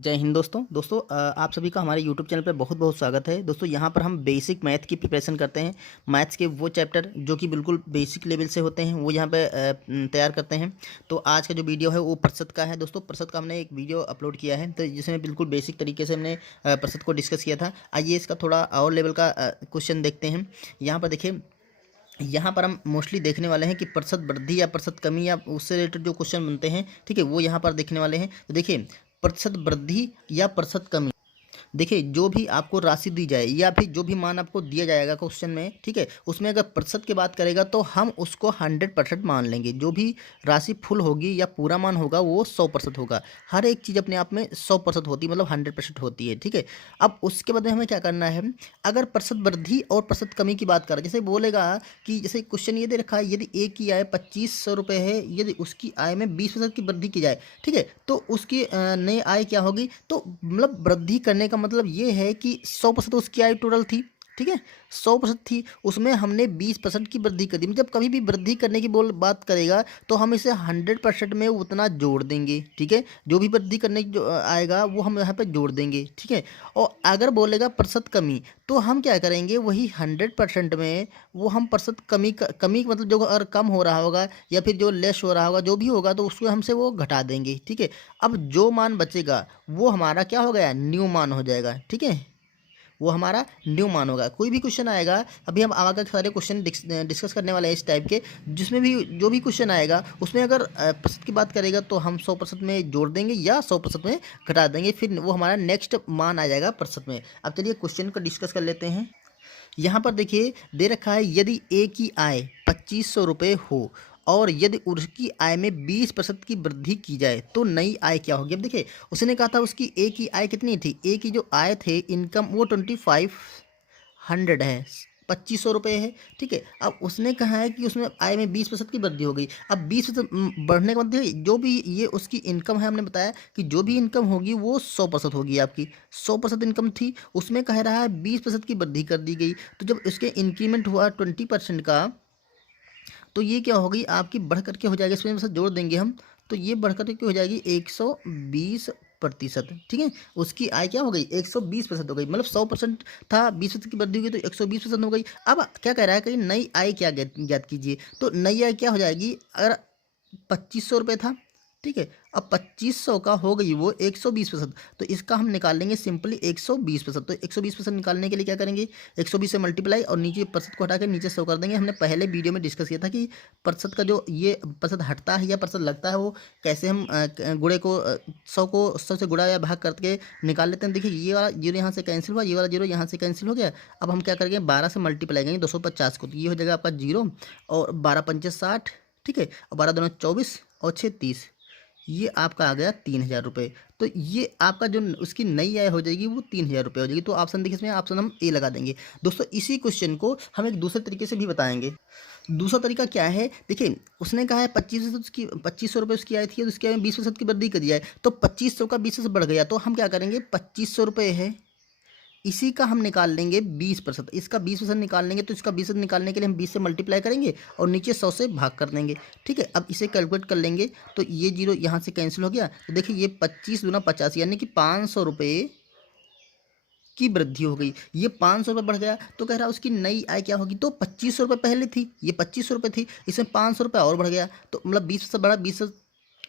जय हिंद दोस्तों आप सभी का हमारे यूट्यूब चैनल पर बहुत बहुत स्वागत है। दोस्तों यहाँ पर हम बेसिक मैथ की प्रिपरेशन करते हैं। मैथ्स के वो चैप्टर जो कि बिल्कुल बेसिक लेवल से होते हैं वो यहाँ पे तैयार करते हैं। तो आज का जो वीडियो है वो प्रतिशत का है। दोस्तों प्रतिशत का हमने एक वीडियो अपलोड किया है, तो जिसमें बिल्कुल बेसिक तरीके से हमने प्रतिशत को डिस्कस किया था। आइए इसका थोड़ा और लेवल का क्वेश्चन देखते हैं। यहाँ पर देखिए, यहाँ पर हम मोस्टली देखने वाले हैं कि प्रतिशत वृद्धि या प्रतिशत कमी या उससे रिलेटेड जो क्वेश्चन बनते हैं, ठीक है, वो यहाँ पर देखने वाले हैं। तो देखिए, प्रतिशत वृद्धि या प्रतिशत कमी, देखिए जो भी आपको राशि दी जाए या फिर जो भी मान आपको दिया जाएगा क्वेश्चन में, ठीक है, उसमें अगर प्रतिशत की बात करेगा तो हम उसको 100% मान लेंगे। जो भी राशि फुल होगी या पूरा मान होगा वो 100% होगा। हर एक चीज़ अपने आप में 100% होती है, मतलब 100% होती है, ठीक है। अब उसके बाद में हमें क्या करना है, अगर प्रतिशत वृद्धि और प्रतिशत कमी की बात करें, जैसे बोलेगा कि जैसे क्वेश्चन ये दे रखा है, यदि एक की आय 2500 रुपये है, यदि उसकी आय में 20% की वृद्धि की जाए, ठीक है, तो उसकी नई आय क्या होगी। तो मतलब वृद्धि करने का मतलब ये है कि 100% उसकी आय टोटल थी, ठीक है, 100% थी, उसमें हमने 20% की वृद्धि कर दी। जब कभी भी वृद्धि करने की बात करेगा तो हम इसे 100% में उतना जोड़ देंगे, ठीक है, जो भी वृद्धि करने की जो आएगा वो हम यहाँ पे जोड़ देंगे, ठीक है। और अगर बोलेगा प्रतिशत कमी, तो हम क्या करेंगे, वही 100% में वो हम प्रतिशत कमी मतलब जो अगर कम हो रहा होगा या फिर जो लेस हो रहा होगा, जो भी होगा, तो उसको हमसे वो घटा देंगे, ठीक है। अब जो मान बचेगा वो हमारा क्या हो गया, न्यू मान हो जाएगा, ठीक है, वो हमारा न्यू मान होगा। कोई भी क्वेश्चन आएगा, अभी हम आगे सारे क्वेश्चन डिस्कस करने वाले हैं इस टाइप के, जिसमें भी जो भी क्वेश्चन आएगा उसमें अगर प्रतिशत की बात करेगा तो हम 100% में जोड़ देंगे या 100% में घटा देंगे, फिर वो हमारा नेक्स्ट मान आ जाएगा प्रतिशत में। अब चलिए क्वेश्चन को डिस्कस कर लेते हैं। यहाँ पर देखिए दे रखा है, यदि ए की आय 2500 रुपये हो और यदि उसकी आय में 20% की वृद्धि की जाए तो नई आय क्या होगी। अब देखिए, उसने कहा था उसकी ए की आय कितनी थी, ए की जो आय थे इनकम वो 2500 है, 2500 रुपये है, ठीक है। अब उसने कहा है कि उसमें आय में 20% की वृद्धि हो गई। अब 20% बढ़ने का मतलब जो भी ये उसकी इनकम है, हमने बताया कि जो भी इनकम होगी वो 100% होगी। आपकी 100% इनकम थी, उसमें कह रहा है 20% की वृद्धि कर दी गई। तो जब इसके इंक्रीमेंट हुआ 20% का, तो ये क्या होगी आपकी, बढ़ करके हो जाएगी, इसमें से जोड़ देंगे हम, तो ये बढ़ करके हो जाएगी 120%, ठीक है। उसकी आय क्या हो गई, 120% हो गई, मतलब 100% था, 20% की वृद्धि हुई तो 120% हो गई। अब क्या कह रहा है कि नई आय क्या ज्ञात कीजिए, तो नई आय क्या हो जाएगी, अगर 2500 रुपये था, ठीक है, अब 2500 का हो गई वो 120%, तो इसका हम निकाल लेंगे सिंपली 120%। तो 120% निकालने के लिए क्या करेंगे, 120 से मल्टीप्लाई और नीचे प्रतिशत को हटा के नीचे 100 कर देंगे। हमने पहले वीडियो में डिस्कस किया था कि प्रतिशत का जो ये प्रतिशत हटता है या प्रतिशत लगता है वो कैसे हम गुणे को 100 को 100 से गुणा या भाग करके निकाल लेते हैं। देखिए ये वाला जीरो यहाँ से कैंसिल हुआ, ये वाला जीरो यहाँ से कैंसिल हो गया। अब हम क्या करेंगे, 12 से मल्टीप्लाई करेंगे 250 को, तो ये हो जाएगा आपका जीरो, और 12 पंचे 60, ठीक है, और 12 दूनी 24 और 6 30, ये आपका आ गया 3000 रुपये। तो ये आपका जो उसकी नई आय हो जाएगी वो 3000 रुपये हो जाएगी। तो ऑप्शन देखिए, इसमें ऑप्शन हम ए लगा देंगे। दोस्तों इसी क्वेश्चन को हम एक दूसरे तरीके से भी बताएंगे। दूसरा तरीका क्या है, देखिए उसने कहा है 25% उसकी 2500 रुपये उसकी आय थी, तो उसके आय में 20% की वृद्धि कर दिया है, तो 2500 का 20 से बढ़ गया, तो हम क्या करेंगे, 2500 रुपये है, इसी का हम निकाल लेंगे 20%, इसका 20% निकाल लेंगे, तो इसका 20% निकालने के लिए हम 20 से मल्टीप्लाई करेंगे और नीचे 100 से भाग कर देंगे, ठीक है। अब इसे कैलकुलेट कर लेंगे, तो ये जीरो यहाँ से कैंसिल हो गया, तो देखिए ये 25 दूना 50, यानी कि 500 रुपये की वृद्धि हो गई। ये 500 रुपये बढ़ गया, तो कह रहा है उसकी नई आय क्या होगी, तो 2500 रुपये पहले थी, ये 2500 रुपये थी, इसमें 500 रुपये और बढ़ गया, तो मतलब 20 से बढ़ा, 20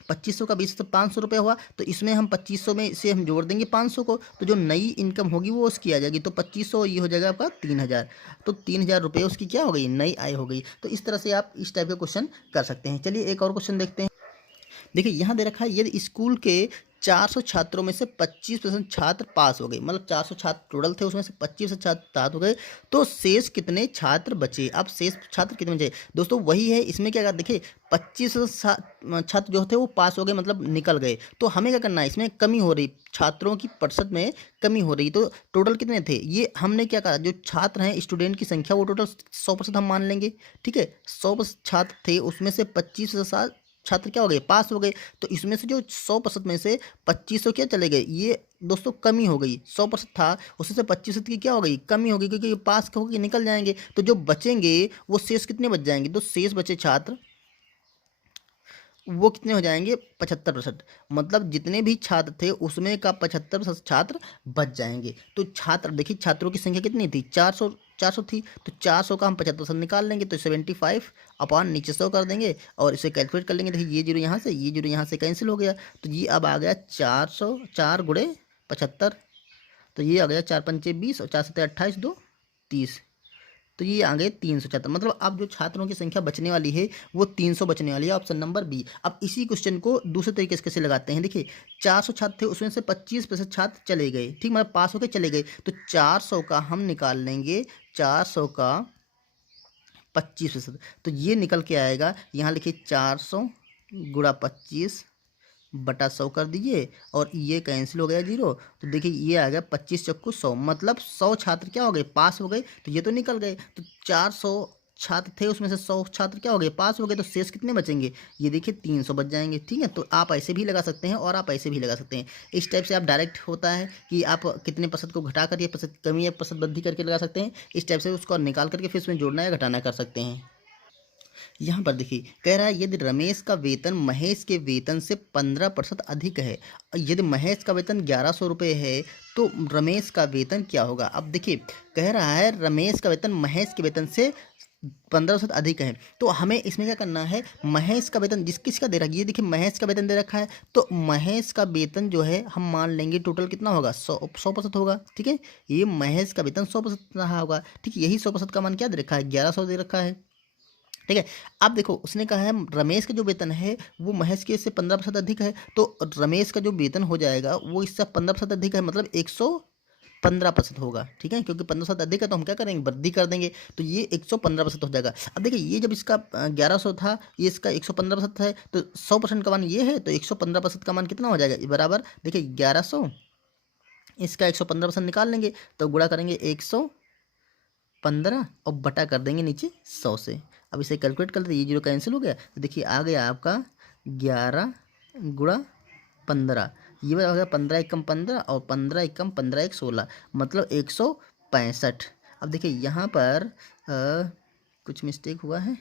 2500 का 20 से 500 रुपये हुआ, तो इसमें हम 2500 में से हम जोड़ देंगे 500 को, तो जो नई इनकम होगी वो उसकी आ जाएगी, तो 2500 ये हो जाएगा आपका 3000, तो 3000 रुपये उसकी क्या हो गई, नई आय हो गई। तो इस तरह से आप इस टाइप के क्वेश्चन कर सकते हैं। चलिए एक और क्वेश्चन देखते हैं। देखिए यहाँ दे रखा है, यदि स्कूल के 400 छात्रों में से 25% छात्र पास हो गए, मतलब 400 छात्र टोटल थे, उसमें से 25 छात्र पास हो गए, तो शेष कितने छात्र बचे। अब शेष छात्र कितने बचे, दोस्तों वही है, इसमें क्या, देखिए 25 छात्र जो थे वो पास हो गए, मतलब निकल गए, तो हमें क्या करना है, इसमें कमी हो रही, छात्रों की प्रतिशत में कमी हो रही, तो टोटल कितने थे, ये हमने क्या कहा, जो छात्र हैं स्टूडेंट की संख्या वो टोटल 100% हम मान लेंगे, ठीक है। 100% छात्र थे, उसमें से 25 छात्र क्या हो गए, पास हो गए, तो इसमें से जो 100% में से 2500 क्या चले गए, ये दोस्तों कमी हो गई, 100% था उसमें से 25% की क्या हो गई, कमी हो गई, क्योंकि ये पास होकर निकल जाएंगे, तो जो बचेंगे वो शेष कितने बच जाएंगे, तो शेष बचे छात्र वो कितने हो जाएंगे 75%। मतलब जितने भी छात्र थे उसमें का 75% छात्र बच जाएंगे। तो छात्र देखिए, छात्रों की संख्या कितनी थी, 400 थी। तो 400 का हम 75% निकाल लेंगे तो 75 अपॉन नीचे 100 कर देंगे और इसे कैलकुलेट कर लेंगे। देखिए ये जीरो यहाँ से, ये जीरो यहाँ से कैंसिल हो गया। तो ये अब आ गया 400, 4 गुणे 75, तो ये आ गया 4 पंचे 20 और 4 सत्ते 28, 2 30। तो ये आ गए 376। मतलब अब जो छात्रों की संख्या बचने वाली है वो 300 बचने वाली है, ऑप्शन नंबर बी। अब इसी क्वेश्चन को दूसरे तरीके से कैसे लगाते हैं, देखिए 400 छात्र थे, उसमें से 25% छात्र चले गए, ठीक, मतलब पास होकर चले गए। तो 400 का हम निकाल लेंगे, 400 का 25%, तो ये निकल के आएगा, यहाँ लिखिए 400 गुणा 25 बटा 100 कर दीजिए और ये कैंसिल हो गया जीरो। तो देखिए ये आ गया 25 चक्कू 100, मतलब 100 छात्र क्या हो गए, पास हो गए। तो ये तो निकल गए। तो 400 छात्र थे, उसमें से 100 छात्र क्या हो गए, पास हो गए। तो शेष कितने बचेंगे, ये देखिए 300 बच जाएंगे। ठीक है, तो आप ऐसे भी लगा सकते हैं और आप ऐसे भी लगा सकते हैं। इस टाइप से आप डायरेक्ट होता है कि आप कितने प्रतिशत को घटा कर या प्रतिशत कमी या प्रतिशत वृद्धि करके लगा सकते हैं। इस टाइप से उसको निकाल करके फिर उसमें जोड़ना या घटाना कर सकते हैं। यहाँ पर देखिए कह रहा है यदि रमेश का वेतन महेश के वेतन से 15% अधिक है, यदि महेश का वेतन 1100 रुपये है तो रमेश का वेतन क्या होगा। अब देखिए कह रहा है रमेश का वेतन महेश के वेतन से 15% अधिक है, तो हमें इसमें क्या करना है, महेश का वेतन जिस किसका दे रखा है, ये देखिए महेश का वेतन दे रखा है, तो महेश का वेतन जो है हम मान लेंगे टोटल कितना होगा, 100% होगा। ठीक है, ये महेश का वेतन 100% रहा होगा। ठीक, यही 100% का मान क्या दे रखा है, 1100 दे रखा है। ठीक है, अब देखो उसने कहा है रमेश का जो वेतन है वो महेश के इससे 15% अधिक है, तो रमेश का जो वेतन हो जाएगा वो इससे 15% अधिक है, मतलब 115% होगा। ठीक है, क्योंकि 15% अधिक है तो हम क्या करेंगे, वृद्धि कर देंगे, तो ये 115% हो जाएगा। अब देखिए ये जब इसका 1100 था, ये इसका 115% है, तो 100% का मान ये है, तो 115% का मान कितना हो जाएगा, बराबर देखिए 1100, इसका 115% निकाल लेंगे तो गुणा करेंगे 115 और बटा कर देंगे नीचे 100 से। अब इसे कैलकुलेट कर लेते, ये जीरो कैंसिल हो गया, तो देखिए आ गया आपका 11 गुणा 15, ये हो गया 15 एकम 15 और 15 एकम 15 एक 16, मतलब 165। अब देखिए यहाँ पर कुछ मिस्टेक हुआ है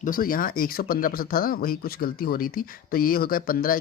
दोस्तों, यहाँ 115% था ना, वही कुछ गलती हो रही थी। तो ये हो गया 15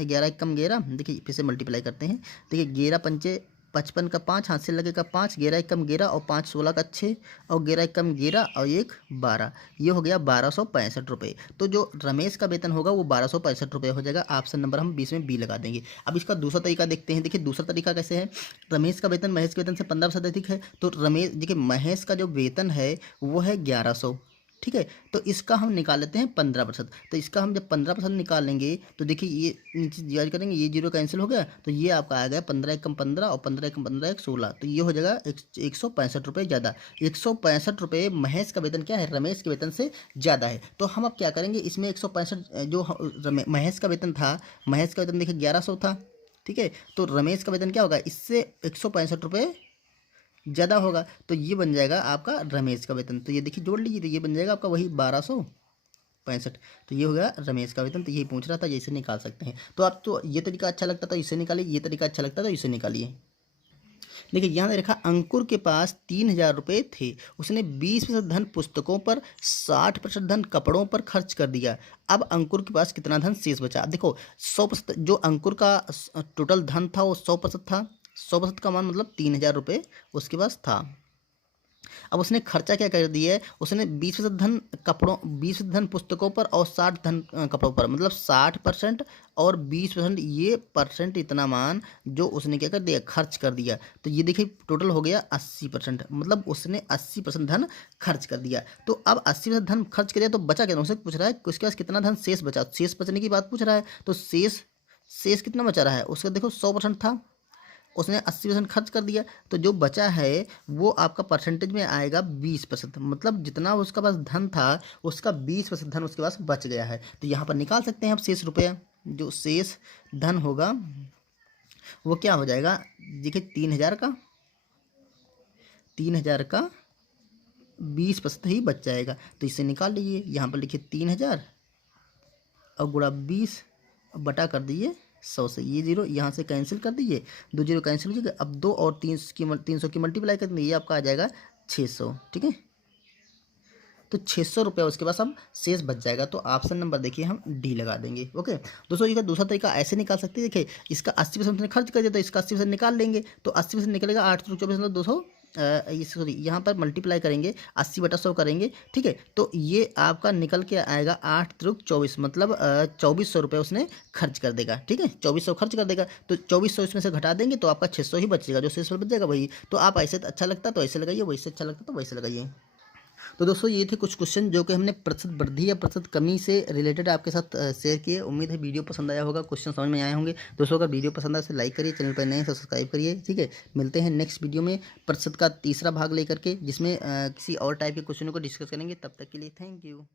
11 एकम 11, देखिए फिर से मल्टीप्लाई करते हैं। देखिए 11 पंचे 55 का 5, हाथ से लगेगा 5, 11 एकम 11 और 5 16 का 6 और 11 एकम 11 और 1 12, ये हो गया 1265 रुपये। तो जो रमेश का वेतन होगा वो 1265 रुपये हो जाएगा। ऑप्शन नंबर हम 20 में बी लगा देंगे। अब इसका दूसरा तरीका देखते हैं। देखिए दूसरा तरीका कैसे है, रमेश का वेतन महेश के वेतन से 15% अधिक है, तो रमेश देखिए महेश का जो वेतन है वो है 1100। ठीक है, तो इसका हम निकाल लेते हैं 15%। तो इसका हम जब 15% निकालेंगे तो देखिए ये नीचे डिवाइड करेंगे, ये जीरो कैंसिल हो गया, तो ये आपका आ गया 15 एकम 15 और 15 एकम 15 एक 16, तो ये हो जाएगा 165 रुपये ज़्यादा। 165 रुपये महेश का वेतन क्या है, रमेश के वेतन से ज़्यादा है। तो हम अब क्या करेंगे, इसमें 165 जो महेश का वेतन था, महेश का वेतन देखिए 1100 था। ठीक है, तो रमेश का वेतन क्या होगा, इससे 165 रुपये ज़्यादा होगा, तो ये बन जाएगा आपका रमेश का वेतन। तो ये देखिए जोड़ लीजिए, तो ये बन जाएगा आपका वही 1265। तो ये हो गया रमेश का वेतन। तो यही पूछ रहा था, ये इसे निकाल सकते हैं। तो आप तो ये तरीका अच्छा लगता था इसे निकालिए, ये तरीका अच्छा लगता था इसे निकालिए। देखिए यहाँ देखा अंकुर के पास 3000 रुपये थे, उसने 20% धन पुस्तकों पर, 60% धन कपड़ों पर खर्च कर दिया। अब अंकुर के पास कितना धन शेष बचा। अब देखो 100% जो अंकुर का टोटल धन था वो 100% था, 100% का मान मतलब 3000 रुपये उसके पास था। अब उसने खर्चा क्या कर दिया है, उसने 20% धन कपड़ों, 20% धन पुस्तकों पर और 60 धन कपड़ों पर, मतलब 60% और 20% ये परसेंट इतना मान जो उसने क्या कर दिया, खर्च कर दिया। तो ये देखिए टोटल हो गया 80%, मतलब उसने 80% धन खर्च कर दिया। तो अब 80% धन खर्च कर दिया तो बचा क्या, उससे पूछ रहा है उसके पास कितना धन शेष बचा, शेष बचने की बात पूछ रहा है। तो शेष शेष कितना बचा रहा है, उसका देखो 100% था, उसने 80% खर्च कर दिया, तो जो बचा है वो आपका परसेंटेज में आएगा 20%, मतलब जितना उसका पास धन था उसका 20% धन उसके पास बच गया है। तो यहाँ पर निकाल सकते हैं आप शेष रुपया, जो शेष धन होगा वो क्या हो जाएगा, देखिए 3000 का 20% ही बच जाएगा। तो इसे निकाल लीजिए, यहाँ पर लिखिए 3000 और गुणा 20 बटा कर दीजिए 100 से, ये जीरो यहाँ से कैंसिल कर दीजिए, 2 जीरो कैंसिल हो जाएगा। अब 2 और 300 की मल्टीप्लाई कर दीजिए, ये आपका आ जाएगा 600। ठीक है, तो 600 रुपये उसके पास हम शेष बच जाएगा। तो ऑप्शन नंबर देखिए हम डी लगा देंगे। ओके दोस्तों, इसका दूसरा तरीका ऐसे निकाल सकते हैं। देखिए इसका 80% उसने खर्च कर दिया तो इसका 80% निकाल लेंगे, तो 80% निकलेगा 8 × 24 मतलब 200, ये सॉरी यहाँ पर मल्टीप्लाई करेंगे 80/100 करेंगे, ठीक है। तो ये आपका निकल के आएगा 8 × 24 मतलब 2400 रुपये उसने खर्च कर देगा, ठीक है। 2400 खर्च कर देगा, तो 2400 इसमें से घटा देंगे तो आपका 600 ही बचेगा, जो 600 बच जाएगा वही। तो आप ऐसे अच्छा लगता तो ऐसे लगाइए, वैसे अच्छा लगता तो वैसे लगाइए। तो दोस्तों ये थे कुछ क्वेश्चन जो कि हमने प्रतिशत वृद्धि या प्रतिशत कमी से रिलेटेड आपके साथ शेयर किए। उम्मीद है वीडियो पसंद आया होगा, क्वेश्चन समझ में आए होंगे। दोस्तों अगर वीडियो पसंद आए तो लाइक करिए, चैनल पर नए हैं तो सब्सक्राइब करिए, ठीक है। मिलते हैं नेक्स्ट वीडियो में प्रतिशत का तीसरा भाग लेकर के, जिसमें किसी और टाइप के क्वेश्चनों को डिस्कस करेंगे। तब तक के लिए थैंक यू।